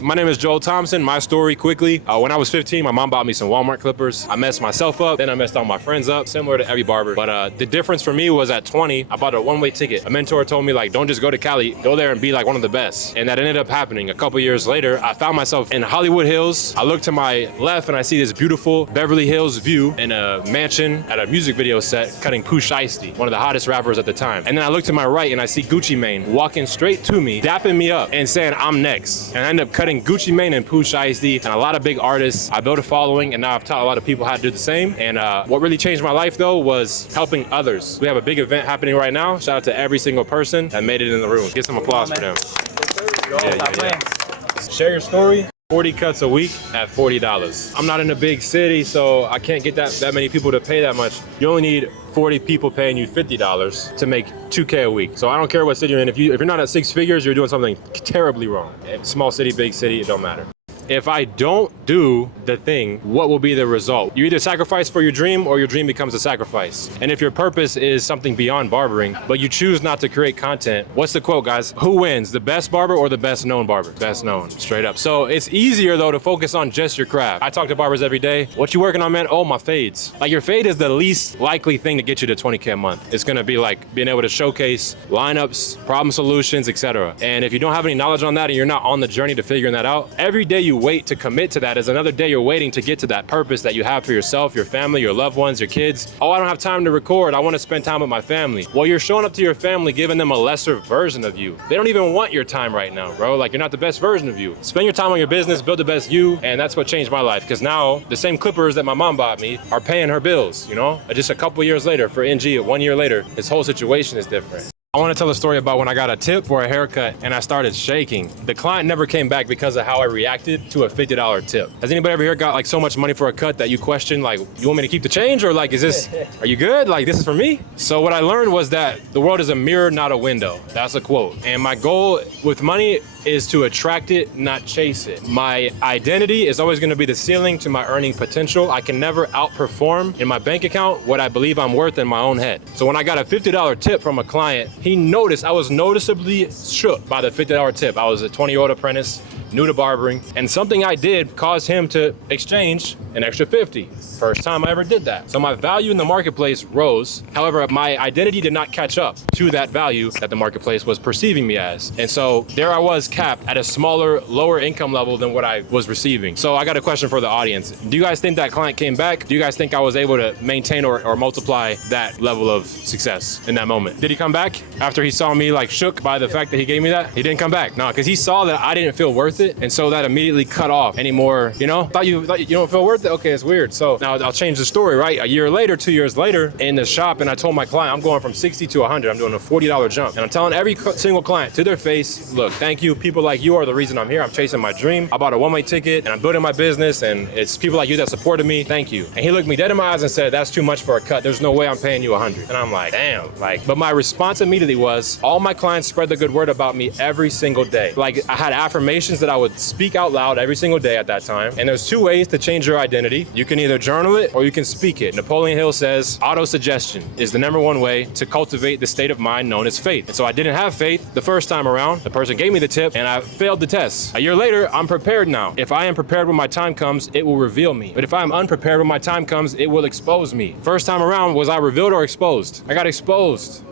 My name is Joel Thompson. My story quickly. When I was 15, my mom bought me some Walmart clippers. I messed myself up, then I messed all my friends up, similar to every barber. But the difference for me was at 20, I bought a one-way ticket. A mentor told me, like, don't just go to Cali, go there and be like one of the best. And that ended up happening. A couple years later, I found myself in Hollywood Hills. I look to my left and I see this beautiful Beverly Hills view in a mansion at a music video set cutting Pooh Shiesty, one of the hottest rappers at the time. And then I look to my right and I see Gucci Mane walking straight to me, dapping me up and saying, I'm next. And I end up cutting Gucci Mane and Pooh Shiesty and a lot of big artists. I built a following and now I've taught a lot of people how to do the same. And what really changed my life though was helping others. We have a big event happening right now. Shout out to every single person that made it in the room. Get some applause for them. Yeah. Share your story. 40 cuts a week at $40. I'm not in a big city, so I can't get that many people to pay that much. You only need 40 people paying you $50 to make 2K a week. So I don't care what city you're in. If you're not at six figures, you're doing something terribly wrong. Small city, big city, it don't matter. If I don't do the thing, what will be the result? You either sacrifice for your dream or your dream becomes a sacrifice. And if your purpose is something beyond barbering, but you choose not to create content, what's the quote, guys? Who wins, the best barber or the best known barber? Best known, straight up. So it's easier though to focus on just your craft. I talk to barbers every day. What you working on, man? Oh, my fades. Like your fade is the least likely thing to get you to 20K a month. It's gonna be like being able to showcase lineups, problem solutions, etc. And if you don't have any knowledge on that and you're not on the journey to figuring that out, every day you wait to commit to that is another day you're waiting to get to that purpose that you have for yourself, your family, your loved ones, your kids. Oh, I don't have time to record. I want to spend time with my family. Well, you're showing up to your family, giving them a lesser version of you. They don't even want your time right now, bro. Like, you're not the best version of you. Spend your time on your business, build the best you, and that's what changed my life. Because now, the same clippers that my mom bought me are paying her bills, you know? Just a couple years later, for NG, 1 year later, his whole situation is different. I want to tell a story about when I got a tip for a haircut and I started shaking. The client never came back because of how I reacted to a $50 tip. Has anybody ever here got like so much money for a cut that you question, like, you want me to keep the change, or like, are you good? Like, this is for me? So what I learned was that the world is a mirror, not a window. That's a quote. And my goal with money is to attract it, not chase it. My identity is always going to be the ceiling to my earning potential. I can never outperform in my bank account what I believe I'm worth in my own head. So when I got a $50 tip from a client, he noticed I was noticeably shook by the $50 tip. I was a 20-year-old apprentice, new to barbering, and something I did caused him to exchange an extra 50. First time I ever did that. So my value in the marketplace rose. However, my identity did not catch up to that value that the marketplace was perceiving me as. And so there I was capped at a smaller, lower income level than what I was receiving. So I got a question for the audience. Do you guys think that client came back? Do you guys think I was able to maintain or multiply that level of success in that moment? Did he come back after he saw me like shook by the fact that he gave me that? He didn't come back. No, because he saw that I didn't feel worth it. And so that immediately cut off any more, you know, thought you don't feel worth it? Okay, it's weird. So now I'll change the story, right? A year later, 2 years later, in the shop, and I told my client, I'm going from 60 to 100. I'm doing a $40 jump. And I'm telling every single client to their face, look, thank you. People like you are the reason I'm here. I'm chasing my dream. I bought a one-way ticket and I'm building my business, and it's people like you that supported me. Thank you. And he looked me dead in my eyes and said, that's too much for a cut. There's no way I'm paying you 100. And I'm like, damn. But my response immediately was, all my clients spread the good word about me every single day. Like, I had affirmations that I would speak out loud every single day at that time. And there's two ways to change your identity. You can either journal it or you can speak it. Napoleon Hill says, auto-suggestion is the #1 way to cultivate the state of mind known as faith. And so I didn't have faith the first time around. The person gave me the tip and I failed the test. A year later, I'm prepared now. If I am prepared when my time comes, it will reveal me. But if I'm unprepared when my time comes, it will expose me. First time around, was I revealed or exposed? I got exposed.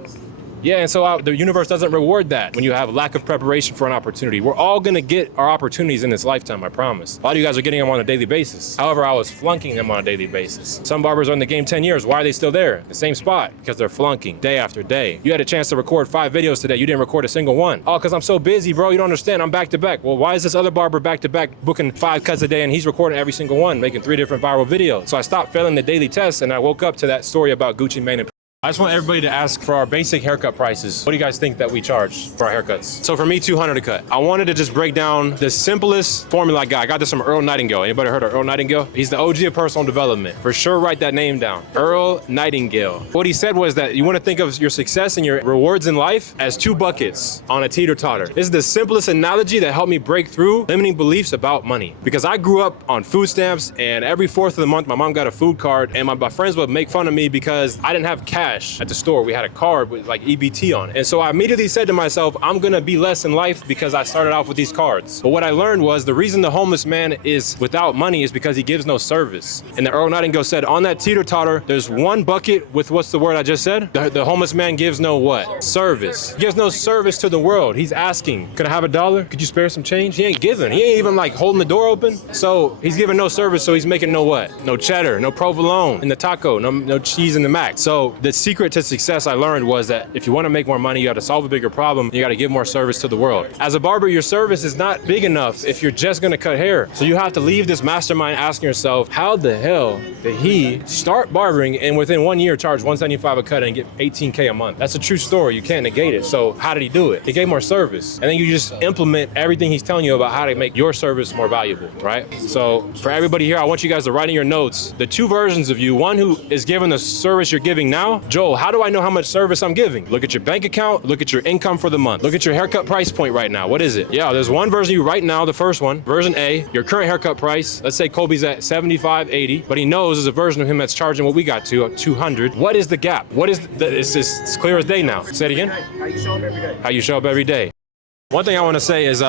Yeah, and so the universe doesn't reward that when you have lack of preparation for an opportunity. We're all gonna get our opportunities in this lifetime, I promise. A lot of you guys are getting them on a daily basis. However, I was flunking them on a daily basis. Some barbers are in the game 10 years. Why are they still there? The same spot, because they're flunking day after day. You had a chance to record 5 videos today. You didn't record a single one. Oh, because I'm so busy, bro. You don't understand. I'm back to back. Well, why is this other barber back to back booking 5 cuts a day and he's recording every single one, making 3 different viral videos? So I stopped failing the daily tests and I woke up to that story about Gucci Mane and I just want everybody to ask for our basic haircut prices. What do you guys think that we charge for our haircuts? So for me, $200 a cut. I wanted to just break down the simplest formula I got. I got this from Earl Nightingale. Anybody heard of Earl Nightingale? He's the OG of personal development. For sure, write that name down. Earl Nightingale. What he said was that you want to think of your success and your rewards in life as 2 buckets on a teeter-totter. This is the simplest analogy that helped me break through limiting beliefs about money. Because I grew up on food stamps, and every 4th of the month, my mom got a food card, and my friends would make fun of me because I didn't have cash. cash at the store. We had a card with like EBT on it. And so I immediately said to myself, I'm gonna be less in life because I started off with these cards. But what I learned was the reason the homeless man is without money is because he gives no service. And the Earl Nightingale said, on that teeter-totter, there's one bucket with what's the word I just said? The homeless man gives no what? Service. He gives no service to the world. He's asking, could I have $1? Could you spare some change? He ain't giving. He ain't even like holding the door open. So he's giving no service, so he's making no what? No cheddar, no provolone in the taco, no cheese in the mac. So the secret to success I learned was that if you want to make more money, you have to solve a bigger problem. You got to give more service to the world. As a barber, your service is not big enough if you're just going to cut hair. So you have to leave this mastermind asking yourself, how the hell did he start barbering and within 1 year charge $175 a cut and get $18K a month? That's a true story. You can't negate it. So how did he do it? He gave more service. And then you just implement everything he's telling you about how to make your service more valuable, right? So for everybody here, I want you guys to write in your notes the two versions of you. One who is giving the service you're giving now. Joel, how do I know how much service I'm giving? Look at your bank account, look at your income for the month. Look at your haircut price point right now. What is it? Yeah, there's one version of you right now, the first one, version A, your current haircut price. Let's say Kobe's at 75, 80, but he knows there's a version of him that's charging what we got to, 200. What is the gap? What is it's clear as day now. Say it again. How you show up every day. How you show up every day. One thing I want to say is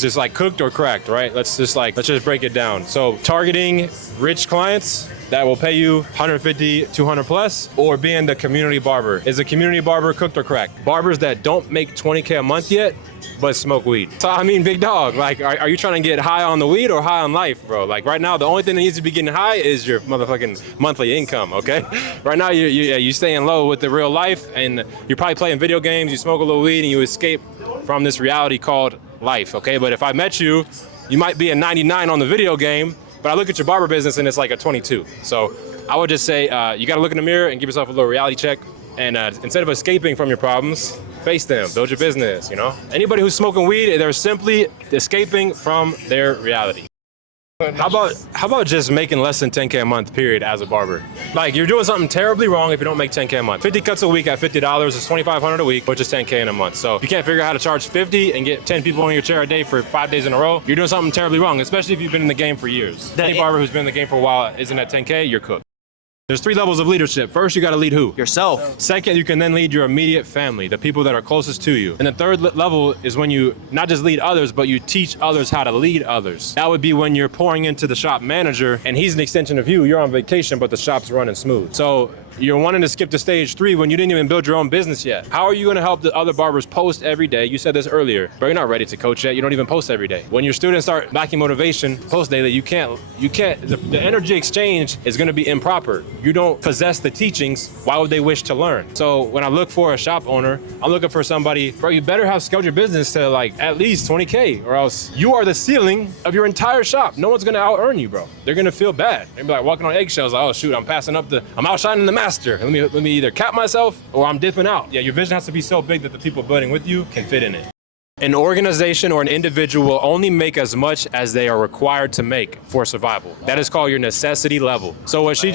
just like cooked or cracked, right? Let's just break it down. So targeting rich clients that will pay you 150, 200 plus, or being the community barber. Is a community barber cooked or cracked? Barbers that don't make 20K a month yet, but smoke weed. So I mean, big dog, like, are you trying to get high on the weed or high on life, bro? Like right now, the only thing that needs to be getting high is your motherfucking monthly income, okay? Right now, you staying low with the real life, and you're probably playing video games, you smoke a little weed, and you escape from this reality called life, okay? But if I met you, you might be a 99 on the video game, but I look at your barber business and it's like a 22. So I would just say, you gotta look in the mirror and give yourself a little reality check. And instead of escaping from your problems, face them, build your business, you know? Anybody who's smoking weed, they're simply escaping from their reality. How about just making less than 10K a month, period, as a barber? Like, you're doing something terribly wrong if you don't make 10K a month. 50 cuts a week at $50 is $2,500 a week, which is 10K in a month. So if you can't figure out how to charge 50 and get 10 people in your chair a day for 5 days in a row, you're doing something terribly wrong, especially if you've been in the game for years. Any barber who's been in the game for a while isn't at 10K, you're cooked. There's 3 levels of leadership. First, you gotta lead who? Yourself. Second, you can then lead your immediate family, the people that are closest to you. And the third level is when you not just lead others, but you teach others how to lead others. That would be when you're pouring into the shop manager and he's an extension of you. You're on vacation, but the shop's running smooth. So you're wanting to skip to stage 3 when you didn't even build your own business yet. How are you gonna help the other barbers post every day? You said this earlier, but you're not ready to coach yet. You don't even post every day. When your students start lacking motivation, post daily, you can't, the energy exchange is gonna be improper. You don't possess the teachings, why would they wish to learn? So when I look for a shop owner, I'm looking for somebody, bro, you better have scaled your business to like at least 20K or else you are the ceiling of your entire shop. No one's gonna out earn you, bro. They're gonna feel bad. They'll be like walking on eggshells, like, oh shoot, I'm outshining the master. Let me either cap myself or I'm dipping out. Yeah, your vision has to be so big that the people building with you can fit in it. An organization or an individual will only make as much as they are required to make for survival. That is called your necessity level. So what she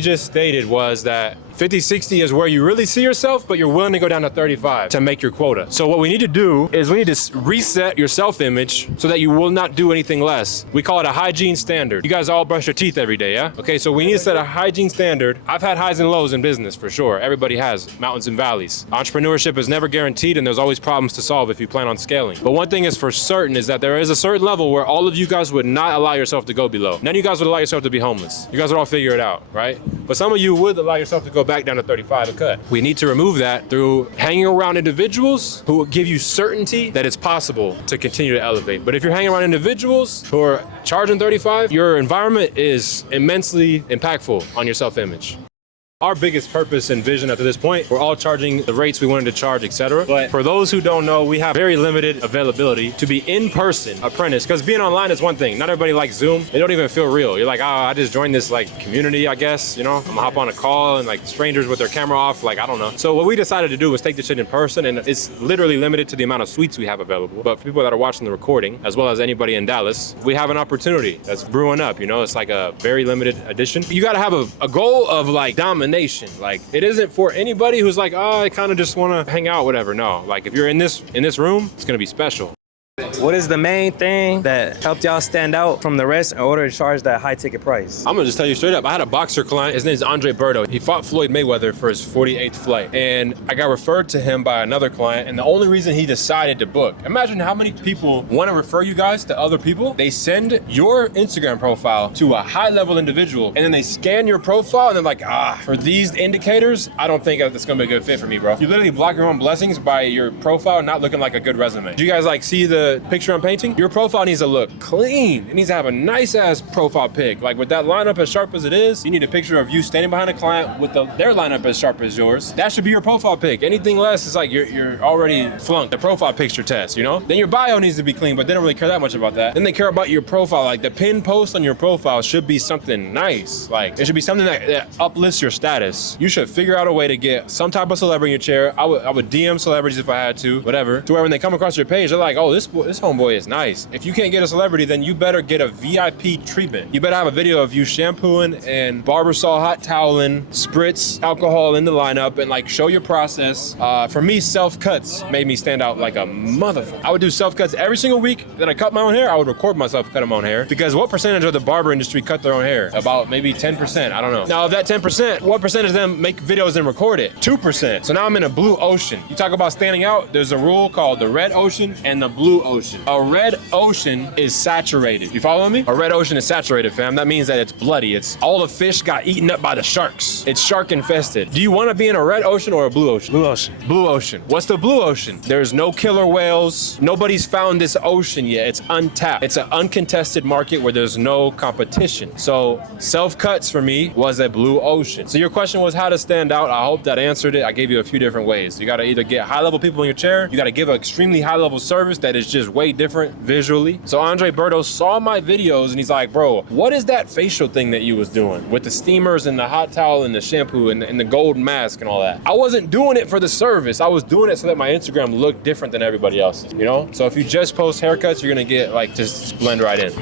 just stated was that 50, 60 is where you really see yourself, but you're willing to go down to 35 to make your quota. So what we need to do is we need to reset your self-image so that you will not do anything less. We call it a hygiene standard. You guys all brush your teeth every day, yeah? Okay, so we need to set a hygiene standard. I've had highs and lows in business for sure. Everybody has mountains and valleys. Entrepreneurship is never guaranteed and there's always problems to solve if you plan on scaling. But one thing is for certain is that there is a certain level where all of you guys would not allow yourself to go below. None of you guys would allow yourself to be homeless. You guys would all figure it out, right? But some of you would allow yourself to go back down to 35 a cut. We need to remove that through hanging around individuals who will give you certainty that it's possible to continue to elevate. But if you're hanging around individuals who are charging 35, your environment is immensely impactful on your self-image. Our biggest purpose and vision up to this point, we're all charging the rates we wanted to charge, etc. But for those who don't know, we have very limited availability to be in-person apprentice, because being online is one thing. Not everybody likes Zoom. They don't even feel real. You're like, oh, I just joined this like community, I guess, you know? I'm gonna hop on a call and like strangers with their camera off, like, I don't know. So what we decided to do was take this shit in person, and it's literally limited to the amount of suites we have available. But for people that are watching the recording, as well as anybody in Dallas, we have an opportunity that's brewing up, you know? It's like a very limited edition. You gotta have a goal of like domination. Like, it isn't for anybody who's like, oh, I kind of just want to hang out, whatever. No, like if you're in this room, it's gonna be special. What is the main thing that helped y'all stand out from the rest in order to charge that high ticket price? I'm gonna just tell you straight up. I had a boxer client. His name's Andre Berto. He fought Floyd Mayweather for his 48th fight, and I got referred to him by another client. And the only reason he decided to book. Imagine how many people want to refer you guys to other people. They send your Instagram profile to a high-level individual, and then they scan your profile, and they're like, for these indicators, I don't think that's gonna be a good fit for me, bro. You literally block your own blessings by your profile not looking like a good resume. Do you guys like see the picture I'm painting? Your profile needs to look clean. It needs to have a nice ass profile pic. Like with that lineup as sharp as it is, you need a picture of you standing behind a client with their lineup as sharp as yours. That should be your profile pic. Anything less is like you're already flunked the profile picture test, you know? Then your bio needs to be clean, but they don't really care that much about that. Then they care about your profile. Like the pinned post on your profile should be something nice. Like it should be something that uplifts your status. You should figure out a way to get some type of celebrity in your chair. I would DM celebrities if I had to, whatever, to where when they come across your page, they're like, oh, this homeboy is nice. If you can't get a celebrity, then you better get a VIP treatment. You better have a video of you shampooing and Barbasol hot toweling, spritz alcohol in the lineup, and like show your process. For me, self-cuts made me stand out like a motherfucker. I would do self-cuts every single week that I cut my own hair. I would record myself cutting my own hair, because what percentage of the barber industry cut their own hair? About maybe 10%, I don't know. Now of that 10%, what percentage of them make videos and record it? 2%. So now I'm in a blue ocean. You talk about standing out, there's a rule called the red ocean and the blue ocean. A red ocean is saturated. You following me? A red ocean is saturated, fam. That means that it's bloody. It's all the fish got eaten up by the sharks. It's shark infested. Do you want to be in a red ocean or a blue ocean? Blue ocean. Blue ocean. What's the blue ocean? There's no killer whales. Nobody's found this ocean yet. It's untapped. It's an uncontested market where there's no competition. So self-cuts for me was a blue ocean. So your question was how to stand out. I hope that answered it. I gave you a few different ways. You got to either get high-level people in your chair. You got to give an extremely high-level service that is just way different visually. So Andre Berto saw my videos and he's like, bro, what is that facial thing that you was doing with the steamers and the hot towel and the shampoo and the golden mask and all that? I wasn't doing it for the service. I was doing it so that my Instagram looked different than everybody else's, you know? So if you just post haircuts, you're gonna get like just blend right in.